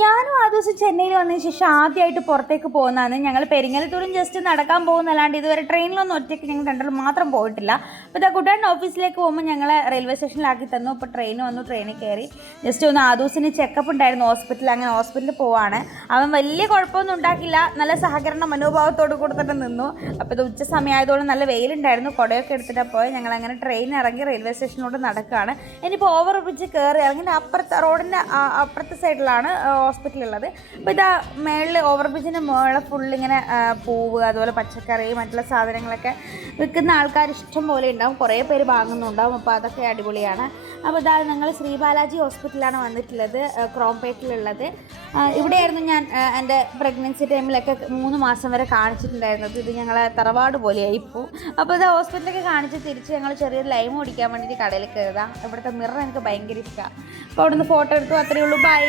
ഞാനും ആ ദിവസം ചെന്നൈയിൽ വന്നതിന് ശേഷം ആദ്യമായിട്ട് പുറത്തേക്ക് പോകുന്നതാണ്. ഞങ്ങൾ പെരിങ്ങൽത്തൂരും ജസ്റ്റ് നടക്കാൻ പോകുന്നല്ലാണ്ട് ഇതുവരെ ട്രെയിനിലൊന്നും ഒറ്റയ്ക്ക് ഞങ്ങൾ രണ്ടും മാത്രം പോയിട്ടില്ല. അപ്പോൾ ഇതാ കുട്ടേട്ടൻ ഓഫീസിലേക്ക് പോകുമ്പോൾ ഞങ്ങളെ റെയിൽവേ സ്റ്റേഷനിലാക്കി തന്നു. അപ്പോൾ ട്രെയിൻ വന്നു, ട്രെയിനിൽ കയറി ജസ്റ്റ് ഒന്ന് ആദൂസിന് ചെക്കപ്പ് ഉണ്ടായിരുന്നു ഹോസ്പിറ്റലിൽ. അങ്ങനെ ഹോസ്പിറ്റലിൽ പോവാണ്. അവൻ വലിയ കുഴപ്പമൊന്നും ഉണ്ടാക്കില്ല, നല്ല സഹകരണ മനോഭാവത്തോട് കൂടെ തന്നെ നിന്നു. അപ്പോൾ ഇത് ഉച്ച സമയമായതോടെ നല്ല വെയിലുണ്ടായിരുന്നു, കുടയൊക്കെ എടുത്തിട്ട് പോയി. ഞങ്ങളങ്ങനെ ട്രെയിൻ ഇറങ്ങി റെയിൽവേ സ്റ്റേഷനിലോട്ട് നടക്കുകയാണ്. ഇനിയിപ്പോൾ ഓവർ ബ്രിഡ്ജ് കയറി ഇറങ്ങി അപ്പുറത്തെ റോഡിൻ്റെ അപ്പുറത്തെ സൈഡിലാണ് ഹോസ്പിറ്റലുള്ളത്. അപ്പോൾ ഇതാ മേളിൽ ഓവർ ബ്രിഡ്ജിൻ്റെ മുകളിൽ ഫുള്ളിങ്ങനെ പൂവ്, അതുപോലെ പച്ചക്കറി, മറ്റുള്ള സാധനങ്ങളൊക്കെ വിൽക്കുന്ന ആൾക്കാർ ഇഷ്ടം പോലെ ഉണ്ടാവും. കുറേ പേര് വാങ്ങുന്നുണ്ടാവും. അപ്പോൾ അതൊക്കെ അടിപൊളിയാണ്. അപ്പോൾ ഇതാ ഞങ്ങൾ ശ്രീ ബാലാജി ഹോസ്പിറ്റലാണ് വന്നിട്ടുള്ളത്, ക്രോംപേട്ടിലുള്ളത്. ഇവിടെയായിരുന്നു ഞാൻ എൻ്റെ പ്രഗ്നൻസി ടൈമിലൊക്കെ 3 മാസം വരെ കാണിച്ചിട്ടുണ്ടായിരുന്നത്. ഇത് ഞങ്ങളെ തറവാട് പോലെയായി ഇപ്പോൾ. അപ്പോൾ ഇത് ഹോസ്പിറ്റലൊക്കെ കാണിച്ച് തിരിച്ച് ഞങ്ങൾ ചെറിയൊരു ലൈം ഓടിക്കാൻ വേണ്ടിയിട്ട് കടയിൽ കയറുക. ഇവിടുത്തെ മിറർ എനിക്ക് ഭയങ്കര ഇഷ്ടമാണ്. അപ്പോൾ അവിടെ നിന്ന് ഫോട്ടോ എടുത്തു. അത്രയേ ഉള്ളൂ. ബൈ.